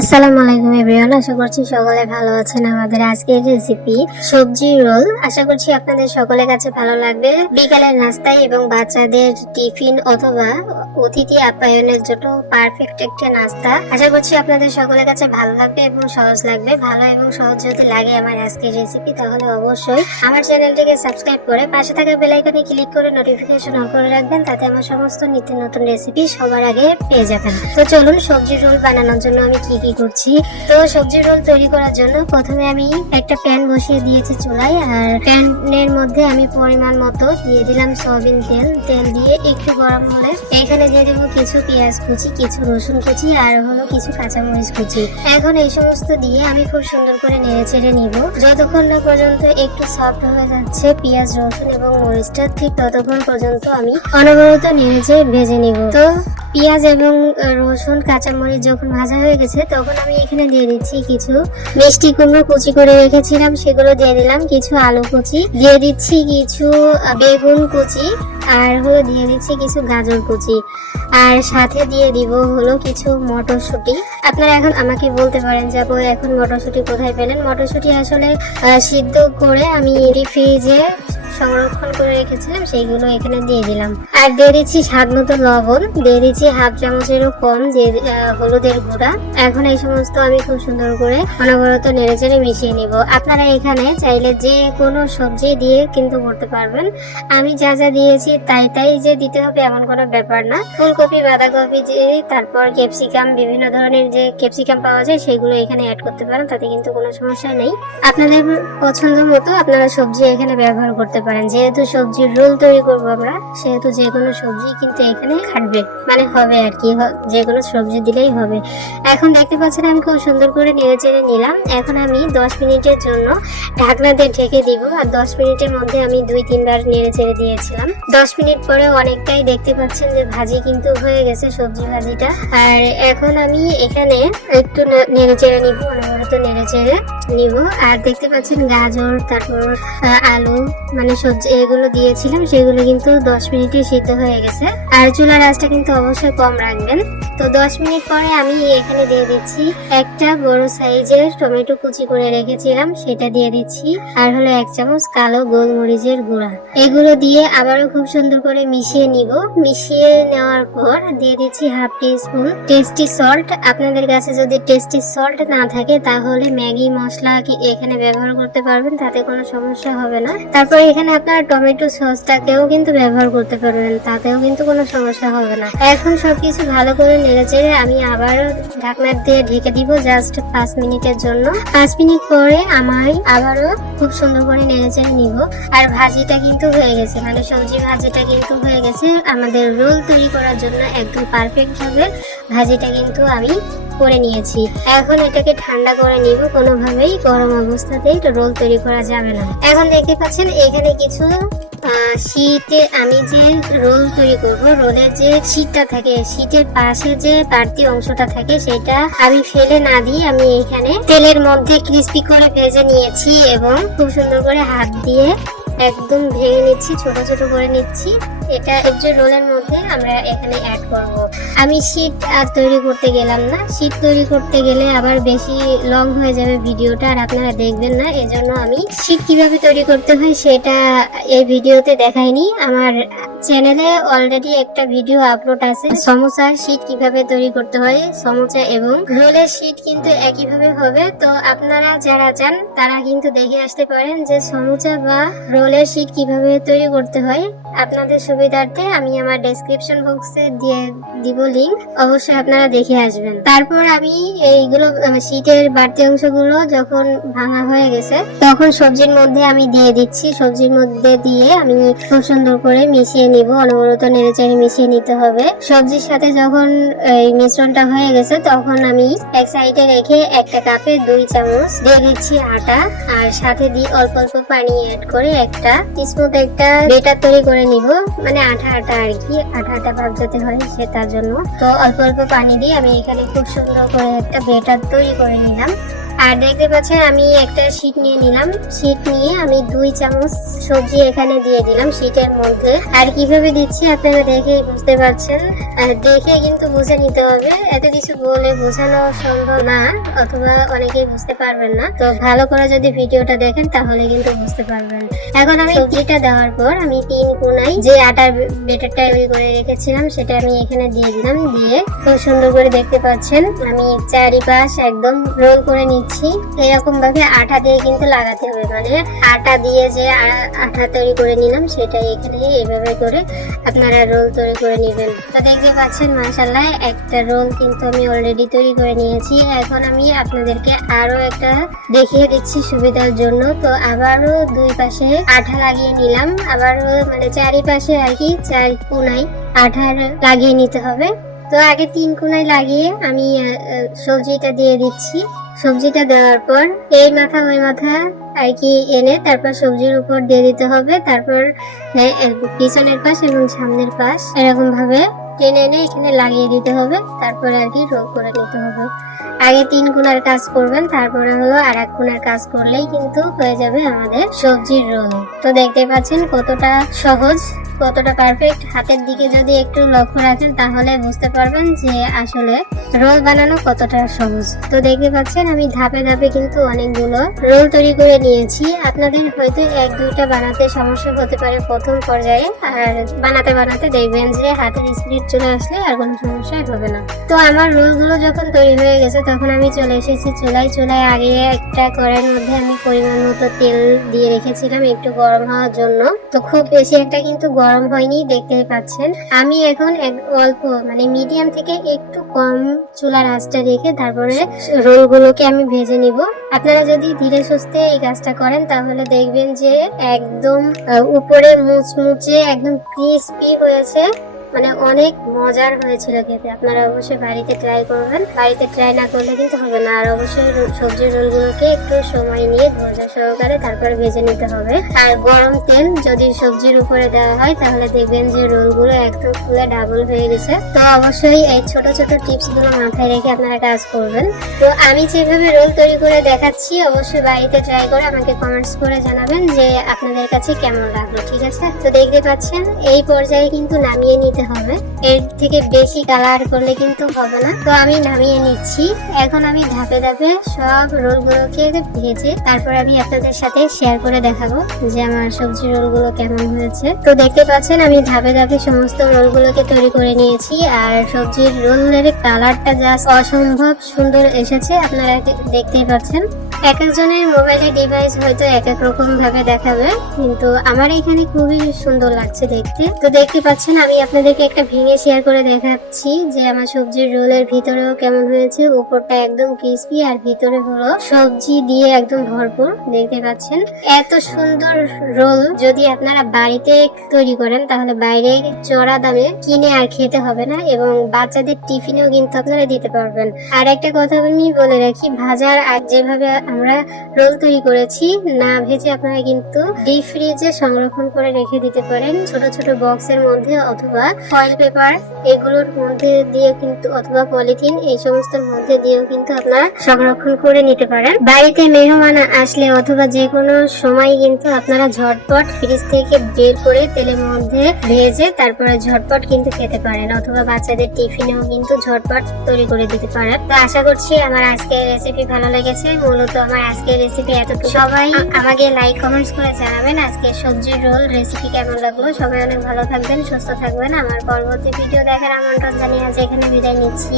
আসসালামু আলাইকুম এভরিওয়ান, আশা করছি সকলে ভালো আছেন। আমাদের আজকের রেসিপি সবজি রোল। আশা করছি আপনাদের সকলের কাছে ভালো লাগবে। বিকালের নাস্তায় এবং বাচ্চাদের টিফিন অথবা অতিথি আপ্যায়নের জন্য পারফেক্ট একটা নাস্তা। আশা করছি আপনাদের সকলের কাছে ভালো লাগবে এবং সহজ লাগবে। ভালো এবং সহজ যদি লাগে আমার আজকের রেসিপি, তাহলে অবশ্যই আমার চ্যানেলটিকে সাবস্ক্রাইব করে পাশে থাকা বেল আইকনে ক্লিক করে নোটিফিকেশন অন করে রাখবেন, তাতে আমার সমস্ত নিত্য নতুন রেসিপি সবার আগে পেয়ে যাবেন। তো চলুন সবজি রোল বানানোর জন্য আমি কি করছি। তো সবজি রোল তৈরি করার জন্য প্রথমে আমি একটা প্যান বসিয়ে দিয়েছি চুলায়, আর প্যানের মধ্যে আমি পরিমাণ মতো দিয়ে দিলাম সয়াবিন তেল। তেল দিয়ে একটু গরম হলে এখানে দিয়ে দেবো কিছু পেঁয়াজ কুচি, কিছু রসুন কুচি, আর হলো কিছু কাঁচামরিচ কুচি। এখন এই সমস্ত দিয়ে আমি খুব সুন্দর করে নেড়ে চেড়ে নিব যতক্ষণ না পর্যন্ত একটু সফট হয়ে যাচ্ছে পেঁয়াজ, রসুন এবং মরিচটা, ঠিক ততক্ষণ পর্যন্ত আমি অনবরত নেড়ে চেড়ে ভেজে নিব। তো পেঁয়াজ এবং রসুন কাঁচামরিচ যখন ভাজা হয়ে গেছে, তখন আমি এখানে দিয়ে দিচ্ছি কিছু মিষ্টি কুমড়ো কুচি করে রেখেছিলাম, সেগুলো দিয়ে দিলাম। কিছু আলু কুচি দিয়ে দিচ্ছি, কিছু বেগুন কুচি, আর হলো দিয়ে দিচ্ছি কিছু গাজর কুচি, আর সাথে দিয়ে দিব হলো কিছু মটরশুঁটি। আপনারা এখন আমাকে বলতে পারেন যে আপু এখন মটরশুঁটি কোথায় পেলেন? মটরশুঁটি আসলে সিদ্ধ করে আমি ফ্রিজে সংরক্ষণ করে রেখেছিলাম, সেইগুলো এখানে দিয়ে দিলাম। আর দিয়ে দিচ্ছি স্বাদ মতো লবণ, দিয়ে দিচ্ছি হাফ চামচেরও কম যে হলুদের গুঁড়া। এখন এই সমস্ত আমি খুব সুন্দর করে অনবরত নেড়ে চেড়ে মিশিয়ে নিব। আপনারা এখানে চাইলে যে কোনো সবজি দিয়ে কিন্তু করতে পারবেন। আমি যা যা দিয়েছি তাই যে দিতে হবে এমন কোনো ব্যাপার না। ফুলকপি, বাঁধাকপি, যে তারপর ক্যাপসিকাম, বিভিন্ন ধরনের যে ক্যাপসিকাম পাওয়া যায় সেগুলো এখানে অ্যাড করতে পারেন, তাতে কিন্তু কোনো সমস্যা নেই। আপনাদের পছন্দ মতো আপনারা সবজি এখানে ব্যবহার করতে পারেন। যেহেতু সবজির রোল তৈরি করবো আমরা, সেহেতু যে কোনো সবজি কিন্তু এখানে খাটবে, মানে হবে আর কি, যে কোনো সবজি দিলেই হবে। এখন দেখতে পাচ্ছেন আমি খুব সুন্দর করে নেড়ে চেড়ে নিলাম। এখন আমি 10 মিনিটের জন্য ঢাকনা দিয়ে ঢেকে দিব, আর 10 মিনিটের মধ্যে আমি 2-3 বার নেড়ে চেড়ে দিয়েছিলাম। 10 মিনিট পরে অনেকটাই দেখতে পাচ্ছেন যে ভাজি কিন্তু হয়ে গেছে, সবজি ভাজিটা। আর এখন আমি এখানে একটু নেড়ে চেড়ে নিব, অনবরত নেড়ে চেড়ে নিব। আর দেখতে পাচ্ছেন গাজর, তারপর আলু, মানে সবজি এগুলো দিয়েছিলাম, সেগুলো কিন্তু 10 মিনিটে সিদ্ধ হয়ে গেছে। আর চুলার আঁচটা কিন্তু অবশ্যই কম রাখবেন। তো 10 মিনিট পরে আমি এখানে দিয়ে দিচ্ছি একটা বড় সাইজের টমেটো কুচি করে রেখেছিলাম, সেটা দিয়ে দিচ্ছি। আর হলো 1 চামচ কালো গোলমরিচের গুঁড়া। এগুলো দিয়ে আবারও খুব সুন্দর করে মিশিয়ে নিব। মিশিয়ে নেওয়ার পর দিয়ে দিচ্ছি হাফ টিস্পুন টেস্টি সল্ট। আপনাদের কাছে যদি টেস্টি সল্ট না থাকে তাহলে ম্যাগি মশলা এখানে ব্যবহার করতে পারবেন, তাতে কোনো সমস্যা হবে না। তারপর এখানে আপনারা টমেটো সসটাকেও কিন্তু ব্যবহার করতে পারবেন, তাতেও কিন্তু কোনো সমস্যা হবে না। এখন সবকিছু ভালো করে নেড়েচেড়ে আমি আবারও ঢাকনা দিয়ে ঢেকে দিব জাস্ট 5 মিনিটের জন্য। 5 মিনিট পরে আমি আবারও খুব সুন্দর করে নেড়েচেড়ে নিব। আর ভাজিটা কিন্তু হয়ে গেছে, মানে সবজি ভাজিটা কিন্তু হয়ে গেছে। আমাদের রোল তৈরি করার জন্য একদম পারফেক্ট ভাবে ভাজিটা কিন্তু আমি করে নিয়েছি। এখন এটাকে ঠান্ডা করে নিব, কোনোভাবেই গরম অবস্থাতেই রোল তৈরি করা যাবে না। এখন দেখতে পাচ্ছেন এখানে কিছু শীটে আমি যে রোল তৈরি করব, রোলের যে শীটটা থাকে, শীটের পাশে যে বাড়তি অংশটা থাকে, সেটা আমি ফেলে না দিয়ে আমি এখানে তেলের মধ্যে ক্রিস্পি করে ভেজে নিয়েছি এবং খুব সুন্দর করে হাত দিয়ে একদম ভেঙে নিচ্ছি, ছোট ছোট করে নিচ্ছি। এটা সবজি রোলের মধ্যে আমরা এখানে অ্যাড করব। আমি শীট আর তৈরি করতে গেলাম না, শীট তৈরি করতে গেলে আবার বেশি লং হয়ে যাবে ভিডিওটা, আর আপনারা দেখবেন না। এজন্য আমি শীট কিভাবে তৈরি করতে হয় সেটা এই ভিডিওতে দেখাইনি। আমার চ্যানেলে অলরেডি একটা ভিডিও আপলোড আছে, সমোসার শীট কিভাবে তৈরি করতে হয়। সমোসা এবং রোলের শীট কিন্তু একইভাবে হবে। তো আপনারা যারা চান তারা কিন্তু দেখে আসতে পারেন যে সমোসা বা রোলের শীট কিভাবে তৈরি করতে হয়। আপনাদের সুবিধার্থে আমি আমার ডেসক্রিপশন বক্সে দিয়ে দিব লিংক, অবশ্যই আপনারা দেখে আসবেন। তারপর আমি এইগুলো শীটের বাড়তি অংশগুলো যখন ভাঙা হয়ে গেছে, তখন সবজির মধ্যে আমি দিয়ে দিচ্ছি। সবজির মধ্যে দিয়ে আমি খুব সুন্দর করে মিশিয়ে নিব, অনবরত নেড়েচেড়ে মিশিয়ে নিতে হবে। সবজির সাথে যখন এই মিশ্রণটা হয়ে গেছে, তখন আমি এক সাইডে রেখে একটা কাপে 2 চামচ দিয়ে দিচ্ছি আটা, আর সাথে দিয়ে অল্প অল্প পানি অ্যাড করে একটা স্মুথ একটা বেটার তৈরি করে নিব, মানে আঠা আঠা আর কি, আঠা আঠা ভাব যাতে হয় সেটার জন্য। তো অল্প অল্প পানি দিয়ে আমি এখানে খুব সুন্দর করে একটা বেটার তৈরি করে নিলাম। আর দেখতে পাচ্ছেন আমি একটা শীট নিয়ে নিলাম, শীট নিয়ে আমি 2 চামচ সবজি এখানে দিয়ে দিলাম শীটের মধ্যে। আর কিভাবে দিচ্ছি আপনারা দেখেই বুঝতে পারছেন, দেখে কিন্তু বুঝে নিতে হবে, এত কিছু বলে বোঝানো সম্ভব না, অথবা অনেকেই বুঝতে পারবেন না। তো ভালো করে যদি ভিডিওটা দেখেন তাহলে কিন্তু বুঝতে পারবেন। এখন আমি সবজিটা দেওয়ার পর আমি 3 কোনায় যে আটার ব্যাটারটা তৈরি করে রেখেছিলাম সেটা আমি এখানে দিয়ে দিলাম। দিয়ে খুব সুন্দর করে দেখতে পাচ্ছেন আমি চারিপাশ একদম রোল করে নিচ্ছি। এরকম ভাবে আটা দিয়ে কিন্তু লাগাতে হবে, মানে আটা দিয়ে যে আটা তৈরি করে নিলাম সেটাই এখানে এইভাবে করে আপনারা রোল তৈরি করে নেবেন। তো দেখতে পাচ্ছেন মাশাআল্লাহ একটা রোল কিন্তু আমি অলরেডি তৈরি করে নিয়েছি। এখন আমি আপনাদেরকে আরো একটা দেখিয়ে দিচ্ছি সুবিধার জন্য। তো আবারও 2 পাশে আঠা লাগিয়ে নিলাম, আবারও মানে চারিপাশে আর কি 4 কোনায় আঠা লাগিয়ে নিতে হবে। তো আগে 3 কোনায় লাগিয়ে আমি সবজিটা দিয়ে দিচ্ছি। সবজিটা দেওয়ার পর এই মাথা ওই মাথা আর কি এনে তারপর সবজির উপর দিয়ে দিতে হবে। তারপর পিছনের পাশ এবং সামনের পাশ এরকম ভাবে টেনে এনে এখানে লাগিয়ে দিতে হবে। তারপরে আর কি রোল করে নিতে হবে। আগে 3 কোণার কাজ করবেন, তারপরে হলো আর 1 কোণার কাজ করলেই কিন্তু হয়ে যাবে আমাদের সবজির রোল। তো দেখতে পাচ্ছেন কতটা সহজ, কতটা পারফেক্ট। হাতের দিকে যদি একটু লক্ষ্য রাখেন তাহলে বুঝতে পারবেন যে আসলে রোল বানানো কতটা সহজ। তো দেখতে পাচ্ছেন আমি ধাপে ধাপে কিন্তু অনেকগুলো রোল তৈরি করে নিয়েছি। আপনাদের হয়তো 1-2টা বানাতে সমস্যা হতে পারে প্রথম পর্যায়ে, আর বানাতে বানাতে দেখবেন যে হাতের স্পিড চলে আসলে আর কোনো সমস্যা হবে না। তো আমার রোলগুলো যখন তৈরি হয়ে গেছে তখন আমি চলে এসেছি চুলায়। আগে একটা কড়াইয়ের মধ্যে আমি পরিমাণ মতো তেল দিয়ে রেখেছিলাম একটু গরম হওয়ার জন্য। তো খুব বেশি একটা কিন্তু গরম হয়নি, দেখতেই পাচ্ছেন। আমি এখন অল্প মানে মিডিয়াম থেকে একটু কম চুলার আঁচটা রেখে তারপরে রোলগুলোকে আমি ভেজে নিব। আপনারা যদি ধীরে সুস্থে এই কাজটা করেন তাহলে দেখবেন যে একদম উপরে মুচমুচে একদম ক্রিস্পি হয়েছে, মানে অনেক মজার হয়েছিল খেতে। আপনারা অবশ্যই বাড়িতে ট্রাই করবেন, বাড়িতে ট্রাই না করলে কিন্তু হবে না। আর অবশ্যই সবজির রোলগুলোকে একটু সময় নিয়ে ধৈর্য সহকারে তারপর ভেজে নিতে হবে। আর গরম তেল যদি সবজির উপরে দেওয়া হয় তাহলে দেখবেন যে রোলগুলো একদম ফুলে ডাবল হয়ে গেছে। তো অবশ্যই এই ছোট ছোট টিপস গুলো মাথায় রেখে আপনারা কাজ করবেন। তো আমি যেভাবে রোল তৈরি করে দেখাচ্ছি অবশ্যই বাড়িতে ট্রাই করে আমাকে কমেন্টস করে জানাবেন যে আপনাদের কাছে কেমন লাগলো, ঠিক আছে? তো দেখতে পাচ্ছেন এই পর্যায়ে কিন্তু নামিয়ে নিতে হবে, এর থেকে বেশি কালার করলে কিন্তু হবে না। তো আমি নামিয়ে নিচ্ছি। এখন আমি ধাপে ধাপে সব রোলগুলোকে ভেজে তারপর আমি আপনাদের সাথে শেয়ার করে দেখাবো যে আমার সবজি রোলগুলো কেমন হয়েছে। তো দেখতে পাচ্ছেন আমি ধাপে ধাপে সমস্ত রোলগুলোকে তৈরি করে নিয়েছি। আর সবজির রোলের কালারটা জাস্ট অসম্ভব সুন্দর এসেছে, আপনারা দেখতেই পাচ্ছেন। এক একজনের মোবাইলের ডিভাইস হয়তো এক এক রকম ভাবে দেখাবে, কিন্তু আমার এখানে খুবই সুন্দর লাগছে দেখতে। তো দেখতে পাচ্ছেন আমি আপনাদেরকে একটা ভেঙে শেয়ার করে দেখাচ্ছি যে আমার সবজির রোলের ভিতরেও কেমন হয়েছে। উপরটা একদম ক্রিস্পি আর ভিতরে হলো সবজি দিয়ে একদম ভরপুর, দেখতে পাচ্ছেন। এত সুন্দর রোল যদি আপনারা বাড়িতে তৈরি করেন তাহলে বাইরে চড়া দামে কিনে আর খেতে হবে না, এবং বাচ্চাদের টিফিনেও কিন্তু আপনারা দিতে পারবেন। আর একটা কথা আমি বলে রাখি, ভাজার আর যেভাবে আমরা রোল তৈরি করেছি না ভেজে আপনারা কিন্তু ডিপ ফ্রিজে সংরক্ষণ করে রেখে দিতে পারেন, ছোট ছোট বক্সের মধ্যে অথবা ফয়েল পেপার এগুলোর মধ্যে দিয়ে কিন্তু, অথবা পলিথিন এই সমস্তের মধ্যে দিয়েও কিন্তু আপনারা সংরক্ষণ করে নিতে পারেন। বাড়িতে মেহমান আসলে অথবা যে কোনো সময় কিন্তু আপনারা ঝটপট ফ্রিজ থেকে বের করে তেলের মধ্যে ভেজে তারপরে ঝটপট কিন্তু খেতে পারেন, অথবা বাচ্চাদের টিফিনেও কিন্তু ঝটপট তৈরি করে দিতে পারেন। তো আশা করছি আমার আজকের রেসিপি ভালো লেগেছে। মূলত আমার আজকের রেসিপি এতটুকু। সবাই আমাকে লাইক কমেন্টস করে জানাবেন আজকে সবজির রোল রেসিপি কেমন লাগলো। সবাই অনেক ভালো থাকবেন, সুস্থ থাকবেন। আমার পরবর্তী ভিডিও দেখার আমন্ত্রণ জানিয়ে আজ এখানে বিদায় নিচ্ছি।